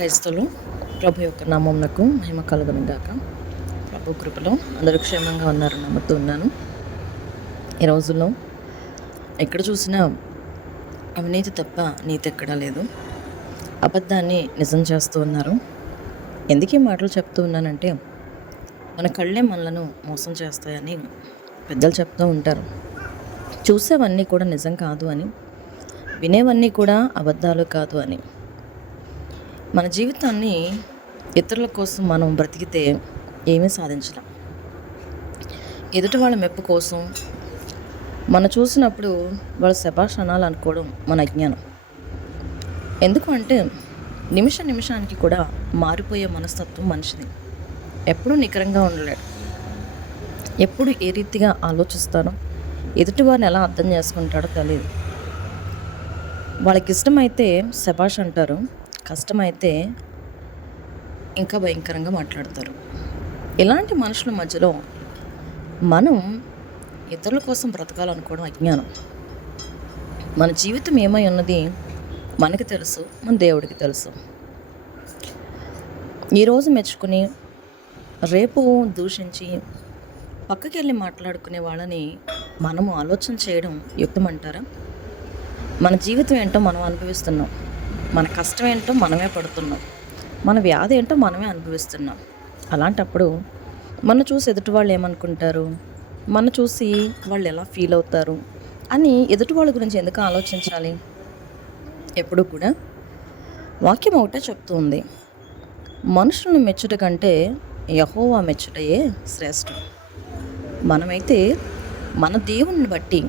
క్రైస్తవులు ప్రభు యొక్క నామంనకు మహిమ కలుగును గాక. ప్రభు కృపలో అందరూ క్షేమంగా ఉన్నారు నమ్ముతూ ఉన్నాను. ఈ రోజుల్లో ఎక్కడ చూసినా అవినీతి తప్ప నీతి ఎక్కడా లేదు. అబద్ధాన్ని నిజం చేస్తూ ఉన్నారు. ఎందుకు ఈ మాటలు చెప్తూ ఉన్నానంటే మన కళ్ళే మనలను మోసం చేస్తాయని పెద్దలు చెప్తూ ఉంటారు. చూసేవన్నీ కూడా నిజం కాదు అని వినేవన్నీ కూడా అబద్ధాలు కాదు అని. మన జీవితాన్ని ఇతరుల కోసం మనం బ్రతికితే ఏమీ సాధించలేం. ఎదుటి వాళ్ళ మెప్పు కోసం మనం చూసినప్పుడు వాళ్ళ శభాష్ అనాలనుకోవడం మన అజ్ఞానం. ఎందుకు అంటే నిమిష నిమిషానికి కూడా మారిపోయే మనస్తత్వం మనిషిది. ఎప్పుడూ నికరంగా ఉండలేడు. ఎప్పుడు ఏ రీతిగా ఆలోచిస్తానో ఎదుటి వారిని ఎలా అర్థం చేసుకుంటాడో తెలియదు వాళ్ళకి ఇష్టమైతే శభాష్ అంటారు కష్టమైతే ఇంకా భయంకరంగా మాట్లాడతారు. ఇలాంటి మనుషుల మధ్యలో మనం ఇతరుల కోసం బ్రతకాలనుకోవడం అజ్ఞానం. మన జీవితం ఏమై ఉన్నది మనకి తెలుసు మన దేవుడికి తెలుసు. ఈరోజు మెచ్చుకుని రేపు దూషించి పక్కకి వెళ్ళి మాట్లాడుకునే వాళ్ళని మనము ఆలోచన చేయడం యుక్తమంటారా? మన జీవితం ఏంటో మనం అనుభవిస్తున్నాం. మన కష్టం ఏంటో మనమే పడుతున్నాం. మన వ్యాధి ఏంటో మనమే అనుభవిస్తున్నాం. అలాంటప్పుడు మన చూసి ఎదుటి వాళ్ళు ఏమనుకుంటారు? మన చూసి వాళ్ళు ఎలా ఫీల్ అవుతారు? అని ఎదుటి వాళ్ళ గురించి ఎందుకు ఆలోచించాలి? ఎప్పుడు కూడా వాక్యం ఒకటే చెప్తుంది మనుషులను మెచ్చుట కంటే యహోవా మెచ్చుటయే శ్రేష్టం. మనమైతే మన దేవుని బట్టి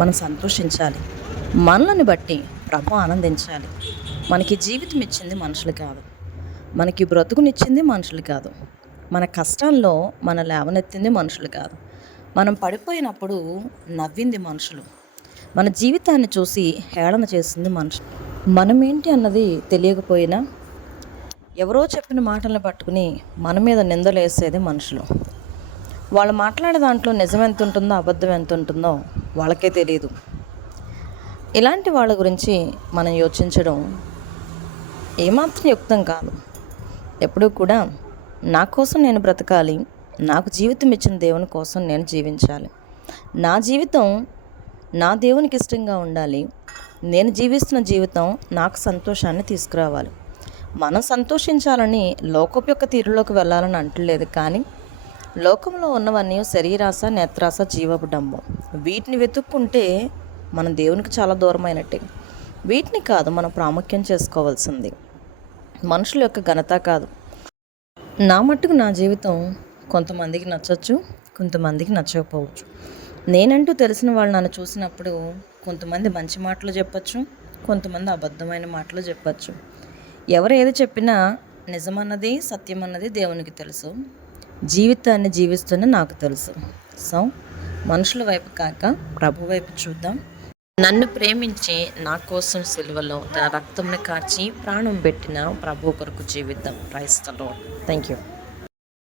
మనం సంతోషించాలి. మనల్ని బట్టి ప్రభు ఆనందించాలి. మనకి జీవితం ఇచ్చింది మనుషులు కాదు. మనకి బ్రతుకునిచ్చింది మనుషులు కాదు. మన కష్టంలో మన లేవనెత్తింది మనుషులు కాదు. మనం పడిపోయినప్పుడు నవ్వింది మనుషులు. మన జీవితాన్ని చూసి హేళన చేసింది మనుషులు. మనమేంటి అన్నది తెలియకపోయినా ఎవరో చెప్పిన మాటలను పట్టుకుని మన మీద నిందలేసేది మనుషులు. వాళ్ళు మాట్లాడే దాంట్లో నిజం ఎంత ఉంటుందో అబద్ధం ఎంత ఉంటుందో వాళ్ళకే తెలియదు ఇలాంటి వాళ్ళ గురించి మనం యోచించడం ఏమాత్రం యుక్తం కాదు. ఎప్పుడూ కూడా నా కోసం నేను బ్రతకాలి నాకు జీవితం ఇచ్చిన దేవుని కోసం నేను జీవించాలి. నా జీవితం నా దేవునికి ఇష్టంగా ఉండాలి. నేను జీవిస్తున్న జీవితం నాకు సంతోషాన్ని తీసుకురావాలి. మనం సంతోషించాలని లోకపు యొక్క తీరులోకి వెళ్ళాలని అంటలేదు కానీ లోకంలో ఉన్నవన్నీ శరీరాశ నేత్రాశ జీవపు డంబం. వీటిని వెతుక్కుంటే మన దేవునికి చాలా దూరమైనట్టే. వీటిని కాదు మనం ప్రాముఖ్యం చేసుకోవాల్సింది. మనుషుల యొక్క ఘనత కాదు. నా మట్టుకు నా జీవితం కొంతమందికి నచ్చచ్చు కొంతమందికి నచ్చకపోవచ్చు. నేనంటూ తెలిసిన వాళ్ళు నన్ను చూసినప్పుడు కొంతమంది మంచి మాటలు చెప్పచ్చు కొంతమంది అబద్ధమైన మాటలు చెప్పచ్చు. ఎవరు ఏది చెప్పినా నిజమన్నది సత్యమన్నది దేవునికి తెలుసు. జీవితాన్ని జీవిస్తున్న నాకు తెలుసు. సో మనుషుల వైపు కాక ప్రభు వైపు చూద్దాం. నన్ను ప్రేమించి నా కోసం సిలువలో తన రక్తంను కార్చి ప్రాణం పెట్టిన ప్రభు కొరకు జీవిద్దాం. క్రైస్తలో థ్యాంక్ యూ